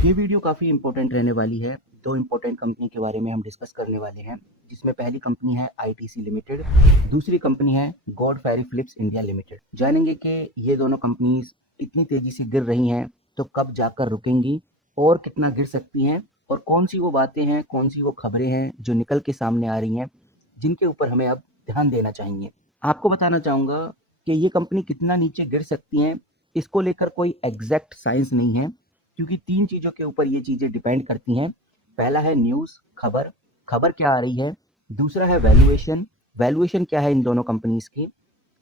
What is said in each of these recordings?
ये वीडियो काफ़ी इंपॉर्टेंट रहने वाली है। दो इंपॉर्टेंट कंपनी के बारे में हम डिस्कस करने वाले हैं, जिसमें पहली कंपनी है आईटीसी लिमिटेड, दूसरी कंपनी है गॉड फेरी फिलिप्स इंडिया लिमिटेड। जानेंगे कि ये दोनों कंपनीज इतनी तेजी से गिर रही हैं तो कब जाकर रुकेंगी और कितना गिर सकती हैं, और कौन सी वो बातें हैं, कौन सी वो खबरें हैं जो निकल के सामने आ रही हैं, जिनके ऊपर हमें अब ध्यान देना चाहिए। आपको बताना चाहूँगा कि ये कंपनी कितना नीचे गिर सकती हैं, इसको लेकर कोई एग्जैक्ट साइंस नहीं है, क्योंकि तीन चीज़ों के ऊपर ये चीज़ें डिपेंड करती हैं। पहला है न्यूज़, खबर, खबर क्या आ रही है। दूसरा है वैल्यूएशन, वैल्यूएशन क्या है इन दोनों कंपनीज की,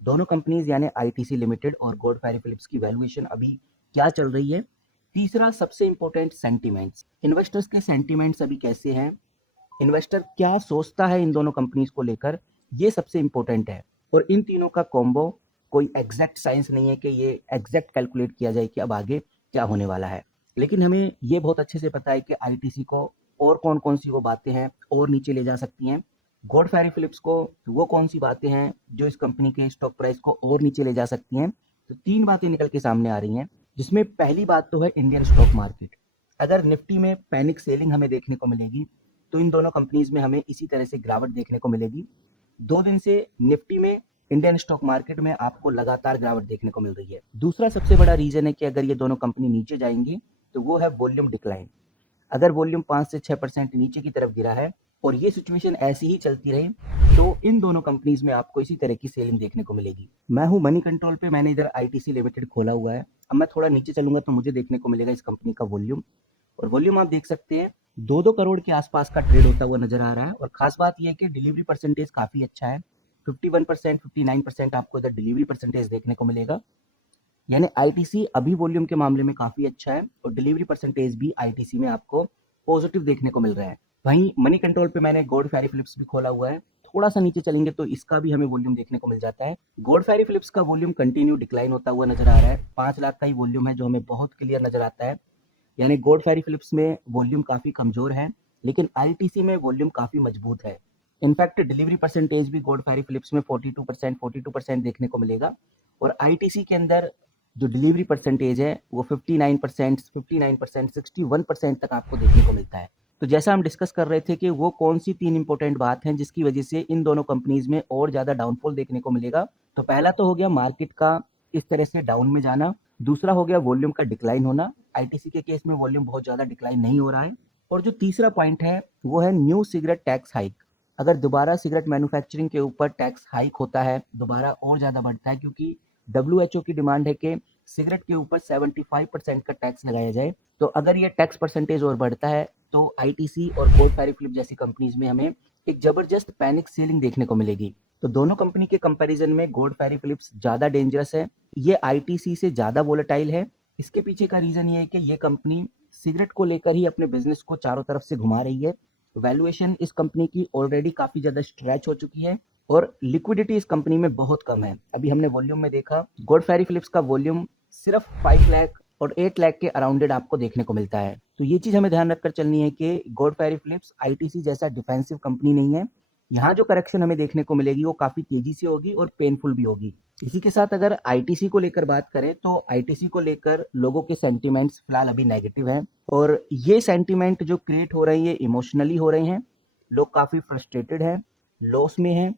दोनों कंपनीज यानी आईटीसी लिमिटेड और गॉड फेरी फिलिप्स की वैल्यूएशन अभी क्या चल रही है। तीसरा सबसे इंपॉर्टेंट सेंटिमेंट्स, इन्वेस्टर्स के सेंटिमेंट्स अभी कैसे हैं, इन्वेस्टर क्या सोचता है इन दोनों कंपनीज को लेकर, ये सबसे इंपॉर्टेंट है। और इन तीनों का कॉम्बो, कोई एग्जैक्ट साइंस नहीं है कि ये एग्जैक्ट कैलकुलेट किया जाए कि अब आगे क्या होने वाला है, लेकिन हमें ये बहुत अच्छे से पता है कि आईटीसी को और कौन कौन सी वो बातें हैं और नीचे ले जा सकती हैं, गॉड फेरी फिलिप्स को वो कौन सी बातें हैं जो इस कंपनी के स्टॉक प्राइस को और नीचे ले जा सकती हैं। तो तीन बातें निकल के सामने आ रही हैं, जिसमें पहली बात तो है इंडियन स्टॉक मार्केट। अगर निफ्टी में पैनिक सेलिंग हमें देखने को मिलेगी तो इन दोनों कंपनीज में हमें इसी तरह से गिरावट देखने को मिलेगी। 2 दिन से निफ्टी में, इंडियन स्टॉक मार्केट में आपको लगातार गिरावट देखने को मिल रही है। दूसरा सबसे बड़ा रीजन है कि अगर ये दोनों कंपनी नीचे जाएंगी तो वो है वॉल्यूम डिक्लाइन। अगर वॉल्यूम 5 से 6% नीचे की तरफ गिरा है और ये सिचुएशन ऐसी ही चलती रही तो इन दोनों कंपनीज में आपको इसी तरह की सेलिंग देखने को मिलेगी। मैं हूं मनी कंट्रोल पे, मैंने इधर आईटीसी लिमिटेड खोला हुआ है। अब मैं थोड़ा नीचे चलूंगा तो मुझे देखने को मिलेगा इस कंपनी का वॉल्यूम, और वॉल्यूम आप देख सकते हैं 2-2 करोड़ के आसपास का ट्रेड होता हुआ नजर आ रहा है। और खास बात यह है कि डिलीवरी परसेंटेज काफी अच्छा है, 51%, 59% आपको इधर डिलीवरी परसेंटेज देखने को मिलेगा। यानी आईटीसी अभी वॉल्यूम के मामले में काफी अच्छा है और डिलीवरी परसेंटेज भी आईटीसी में आपको पॉजिटिव देखने को मिल रहा है। वहीं मनी कंट्रोल पे मैंने गॉड फेरी फिलिप्स भी खोला हुआ है। थोड़ा सा नीचे चलेंगे तो इसका भी हमें वॉल्यूम देखने को मिल जाता है। गॉड फेरी फिलिप्स का वॉल्यूम कंटिन्यू डिक्लाइन होता हुआ नजर आ रहा है, 5 लाख का ही वॉल्यूम है जो हमें बहुत क्लियर नजर आता है। यानी गॉड फेरी फिलिप्स में वॉल्यूम काफी कमजोर है, लेकिन आईटीसी में वॉल्यूम काफी मजबूत है। इनफैक्ट डिलीवरी परसेंटेज भी गॉड फेरी फिलिप्स में 42% देखने को मिलेगा, और आईटीसी के अंदर जो डिलीवरी परसेंटेज है वो 59%, 61% तक आपको देखने को मिलता है। तो जैसा हम डिस्कस कर रहे थे कि वो कौन सी तीन इंपॉर्टेंट बात हैं जिसकी वजह से इन दोनों कंपनीज में और ज्यादा डाउनफॉल देखने को मिलेगा। तो पहला तो हो गया मार्केट का इस तरह से डाउन में जाना, दूसरा हो गया वॉल्यूम का डिक्लाइन होना, आईटीसी के केस में वॉल्यूम बहुत ज्यादा डिक्लाइन नहीं हो रहा है, और जो तीसरा पॉइंट है वो है न्यू सिगरेट टैक्स हाइक। अगर दोबारा सिगरेट मैन्युफैक्चरिंग के ऊपर टैक्स हाइक होता है, दोबारा और ज्यादा बढ़ता है, क्योंकि डब्ल्यूएचओ की डिमांड है कि सिगरेट के ऊपर 75% का टैक्स लगाया जाए। तो अगर ये टैक्स परसेंटेज और बढ़ता है तो आईटीसी और गोल्ड फेरी फिलिप जैसी कंपनीज में हमें एक जबरदस्त पैनिक सेलिंग देखने को मिलेगी। तो दोनों कंपनी के कंपैरिजन में गोल्ड फेरी फिलिप्स ज्यादा डेंजरस है, ये आईटीसी से ज्यादा वोलेटाइल है। इसके पीछे का रीजन ये है कि ये कंपनी सिगरेट को लेकर ही अपने बिजनेस को चारों तरफ से घुमा रही है। वैल्यूएशन इस कंपनी की ऑलरेडी काफी ज्यादा स्ट्रेच हो चुकी है और लिक्विडिटी इस कंपनी में बहुत कम है। अभी हमने वॉल्यूम में देखा, गॉड फेरी फिलिप्स का वॉल्यूम सिर्फ 5 लाख और 8 लाख के अराउंडेड आपको देखने को मिलता है। तो ये चीज हमें ध्यान रखकर चलनी है कि गॉड फेरी फिलिप्स आईटीसी जैसा डिफेंसिव कंपनी नहीं है। यहाँ जो करेक्शन हमें देखने को मिलेगी वो काफी तेजी से होगी और पेनफुल भी होगी। इसी के साथ अगर आईटीसी को लेकर बात करें तो आईटीसी को लेकर लोगों के सेंटिमेंट्स फिलहाल अभी नेगेटिव हैं, और ये सेंटिमेंट जो क्रिएट हो रहे हैं ये इमोशनली हो रहे हैं। लोग काफी फ्रस्ट्रेटेड हैं, लॉस में हैं,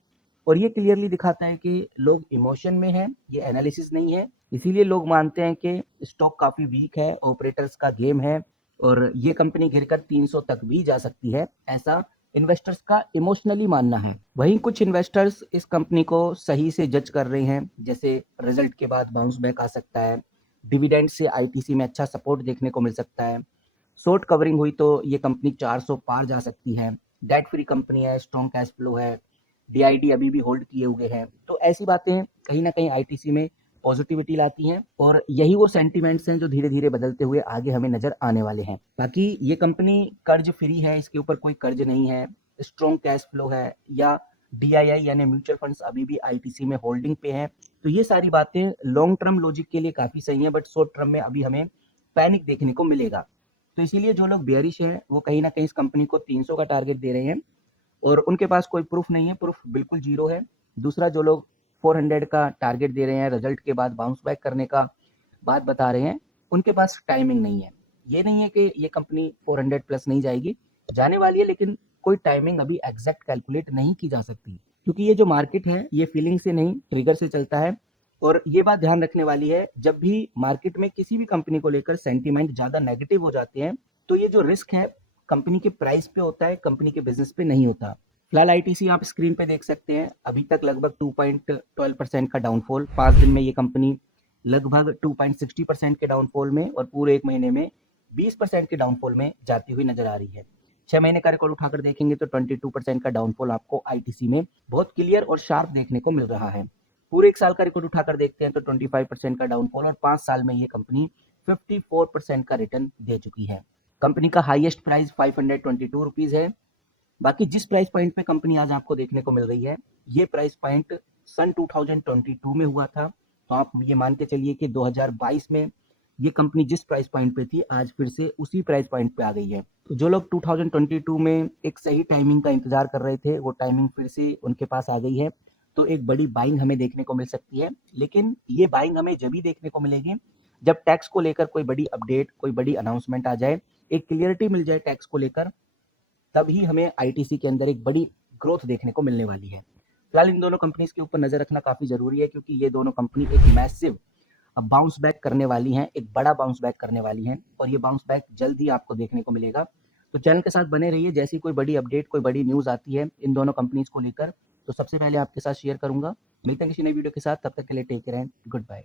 और ये क्लियरली दिखाता है कि लोग इमोशन में हैं, ये एनालिसिस नहीं है। इसीलिए लोग मानते हैं कि स्टॉक काफी वीक है, ऑपरेटर्स का गेम है और ये कंपनी गिरकर 300 तक भी जा सकती है, ऐसा इन्वेस्टर्स का इमोशनली मानना है। वहीं कुछ इन्वेस्टर्स इस कंपनी को सही से जज कर रहे हैं, जैसे रिजल्ट के बाद बाउंस बैक आ सकता है, डिविडेंड से आईटीसी में अच्छा सपोर्ट देखने को मिल सकता है, शॉर्ट कवरिंग हुई तो ये कंपनी 400 पार जा सकती है, डेट फ्री कंपनी है, स्ट्रॉन्ग कैश फ्लो है, डीआईडी अभी भी होल्ड किए हुए हैं। तो ऐसी बातें कहीं ना कहीं आईटीसी में पॉजिटिविटी लाती हैं, और यही वो सेंटिमेंट्स हैं जो धीरे धीरे बदलते हुए आगे हमें नजर आने वाले हैं। बाकी ये कंपनी कर्ज फ्री है, इसके ऊपर कोई कर्ज नहीं है, स्ट्रॉन्ग कैश फ्लो है, या डीआईआई यानी म्यूचुअल फंड्स अभी भी आईटीसी में होल्डिंग पे है। तो ये सारी बातें लॉन्ग टर्म लॉजिक के लिए काफी सही है, बट शॉर्ट टर्म में अभी हमें पैनिक देखने को मिलेगा। तो इसीलिए जो लोग बेयरिश है वो कहीं ना कहीं इस कंपनी को 300 का टारगेट दे रहे हैं, और उनके पास कोई प्रूफ नहीं है, प्रूफ बिल्कुल जीरो है। दूसरा, जो लोग 400 का टारगेट दे रहे हैं, रिजल्ट के बाद बाउंस बैक करने का बात बता रहे हैं, उनके पास टाइमिंग नहीं है। ये नहीं है कि ये कंपनी 400 प्लस नहीं जाएगी, जाने वाली है, लेकिन कोई टाइमिंग अभी एग्जैक्ट कैलकुलेट नहीं की जा सकती, क्योंकि ये जो मार्केट है ये फीलिंग से नहीं ट्रिगर से चलता है। और ये बात ध्यान रखने वाली है, जब भी मार्केट में किसी भी कंपनी को लेकर सेंटीमेंट ज्यादा नेगेटिव हो जाते हैं, तो ये जो रिस्क है कंपनी के प्राइस पे होता है, कंपनी के बिजनेस पे नहीं होता। फिलहाल आईटीसी आप स्क्रीन पे देख सकते हैं, अभी तक लगभग 2.12% का डाउनफॉल, 5 दिन में ये कंपनी लगभग 2.60% के डाउनफॉल में और पूरे एक महीने में 20% के डाउनफॉल में जाती हुई नजर आ रही है। 6 महीने का रिकॉर्ड उठाकर देखेंगे तो 22% का डाउनफॉल आपको आईटीसी में बहुत क्लियर और शार्प देखने को मिल रहा है। पूरे एक साल का रिकॉर्ड उठाकर देखते हैं तो 25% का डाउनफॉल और 5 साल में ये कंपनी 54% का रिटर्न दे चुकी है। कंपनी का हाईएस्ट प्राइस 522 रुपीज है। बाकी जिस प्राइस पॉइंट पे कंपनी आज आपको देखने को मिल रही है, ये प्राइस पॉइंट सन 2022 में हुआ था, तो आप ये मान के चलिए कि 2022 में ये कंपनी जिस प्राइस पॉइंट पे थी आज फिर से उसी प्राइस पॉइंट पे आ गई है। तो जो लोग 2022 में एक सही टाइमिंग का इंतजार कर रहे थे, वो टाइमिंग फिर से उनके पास आ गई है, तो एक बड़ी बाइंग हमें देखने को मिल सकती है। लेकिन ये बाइंग हमें जब ही देखने को मिलेगी जब टैक्स को लेकर कोई बड़ी अपडेट, कोई बड़ी अनाउंसमेंट आ जाए, एक क्लियरिटी मिल जाए टैक्स को लेकर, तभी हमें आईटीसी के अंदर एक बड़ी ग्रोथ देखने को मिलने वाली है। फिलहाल इन दोनों कंपनीज के ऊपर नजर रखना काफी जरूरी है, क्योंकि ये दोनों कंपनी एक मैसिव बाउंस बैक करने वाली हैं, एक बड़ा बाउंस बैक करने वाली हैं, और ये बाउंस बैक जल्द ही आपको देखने को मिलेगा। तो चैनल के साथ बने रहिए, जैसी कोई बड़ी अपडेट, कोई बड़ी न्यूज आती है इन दोनों कंपनीज को लेकर, तो सबसे पहले आपके साथ शेयर करूंगा। मिलते हैं किसी नई वीडियो के साथ, तब तक के लिए take care and good bye.